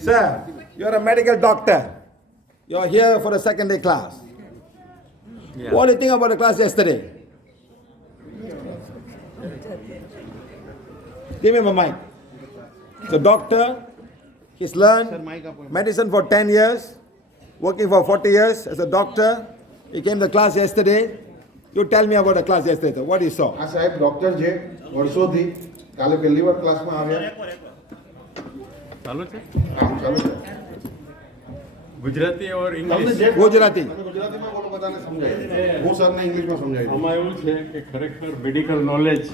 Sir, you're a medical doctor. You're here for a second day class. Yeah. What do you think about the class yesterday? Give me my mic. The doctor, he's learned medicine for 10 years, working for 40 years as a doctor. He came to class yesterday. You tell me about the class yesterday. Sir. What you saw? આ સાહેબ doctor છે વર્ષોથી કાલે પહેલી વાર ક્લાસમાં આવ્યા ચાલુ છે કામ ચાલુ છે ગુજરાતી ઓર તમને ઇંગ્લિશ જે ગુજરાતી. તમે ગુજરાતીમાં બોલો બધાને સમજાય હું સરને ઇંગ્લિશમાં સમજાવી દઉં આમાં એવું છે કે ખરેખર મેડિકલ નોલેજ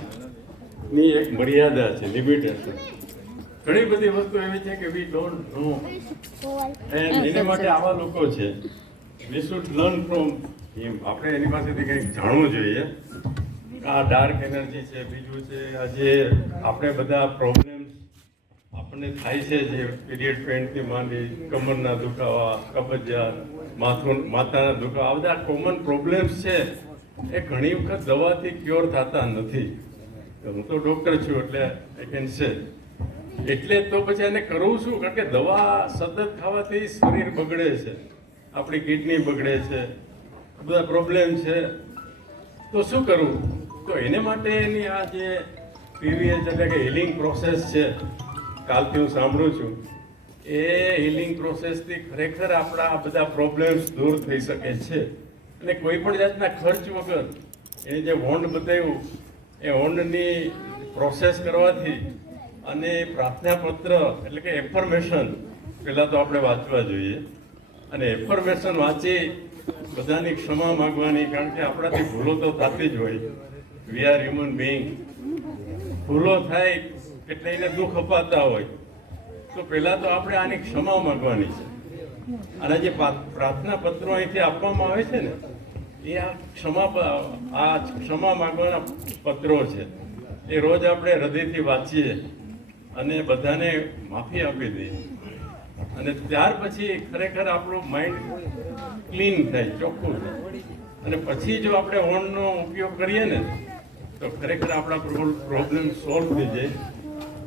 ની એક મર્યાદા છે, લિમિટેશન. ઘણી બધી વસ્તુ એવી છે કે વી ડોન્ટ નો, એન્ડ એને માટે આવા લોકો છે. વી શુડ લર્ન ફ્રોમ હિમ. આપણે એની પાસેથી કંઈક જાણવું જોઈએ. આ ડાર્ક એનર્જી છે, બીજું છે આજે આપણે બધા પ્રોબ્લેમ્સ આપણને થાય છે, જે પીરિયડ પેઇનથી માંડી કમરના દુખાવા, કબજિયાત, માથાના દુખાવા, આ બધા કોમન પ્રોબ્લેમ્સ છે. એ ઘણી વખત દવાથી ક્યોર થતા નથી. હું તો ડૉક્ટર છું એટલે આઈ કેન સે. એટલે તો પછી એને કરવું શું? કારણ કે દવા સતત ખાવાથી શરીર બગડે છે, આપણી કિડની બગડે છે, બધા પ્રોબ્લેમ છે. તો શું કરવું? તો એને માટેની આ જે પીવીએચ એટલે કે હિલિંગ પ્રોસેસ છે, કાલથી હું સાંભળું છું, એ હિલિંગ પ્રોસેસથી ખરેખર આપણા આ બધા પ્રોબ્લેમ્સ દૂર થઈ શકે છે. અને કોઈ પણ જાતના ખર્ચ વગર એને જે વોન્ડ બતાવ્યું એ વોન્ડની પ્રોસેસ કરવાથી અને પ્રાર્થના પત્ર એટલે કે એફર્મેશન પહેલાં તો આપણે વાંચવા જોઈએ. અને એફર્મેશન વાંચી બધાની ક્ષમા માગવાની, કારણ કે આપણાથી ભૂલો તો થતી જ હોય. We are human being. ભૂલો થાય એટલે એને દુઃખ અપાતા હોય, તો પહેલાં તો આપણે આની ક્ષમા માગવાની છે. અને જે પ્રાર્થના પત્રો અહીંથી આપવામાં આવે છે ને, એ આ ક્ષમા માગવાના પત્રો છે. એ રોજ આપણે હૃદયથી વાંચીએ અને બધાને માફી આપી દઈએ. અને ત્યાર પછી ખરેખર આપણું માઇન્ડ ક્લીન થાય, ચોખ્ખું થાય. અને પછી જો આપણે વોન્ડનો ઉપયોગ કરીએ ને, તો ખરેખર આપણા પ્રોબ્લેમ સોલ્વ થઈ જાય.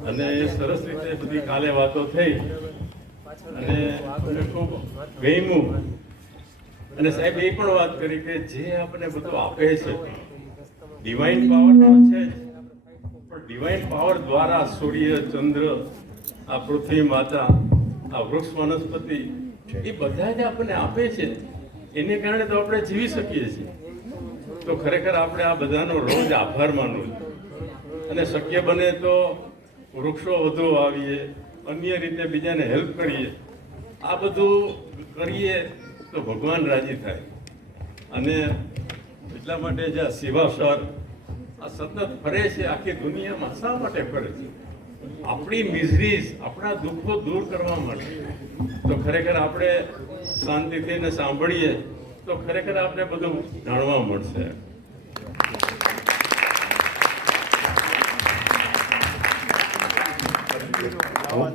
અને એ સરસ રીતે બધી કાલે વાતો થઈ અને મને ખૂબ ગમ્યું. અને સાહેબ એ પણ વાત કરી કે જે આપણને બધું આપે છે, ડિવાઇન પાવર તો છે જ, પણ ડિવાઇન પાવર દ્વારા સૂર્ય, ચંદ્ર, આ પૃથ્વી માતા, આ વૃક્ષ વનસ્પતિ, એ બધા જે આપણને આપે છે, એને કારણે તો આપણે જીવી શકીએ છીએ. તો ખરેખર આપણે આ બધાનો રોજ આભાર માનવો છે. અને શક્ય બને તો વૃક્ષો વધુ વાવીએ, અન્ય રીતે બીજાને હેલ્પ કરીએ. આ બધું કરીએ તો ભગવાન રાજી થાય. અને એટલા માટે જે આ સેવા સર આ સતત ફરે છે આખી દુનિયામાં, શા માટે ફરે છે? આપણી મિઝરીઝ, આપણા દુઃખો દૂર કરવા માટે. તો ખરેખર આપણે શાંતિથી એને સાંભળીએ તો ખરેખર આપણે બધું જાણવા મળશે. હું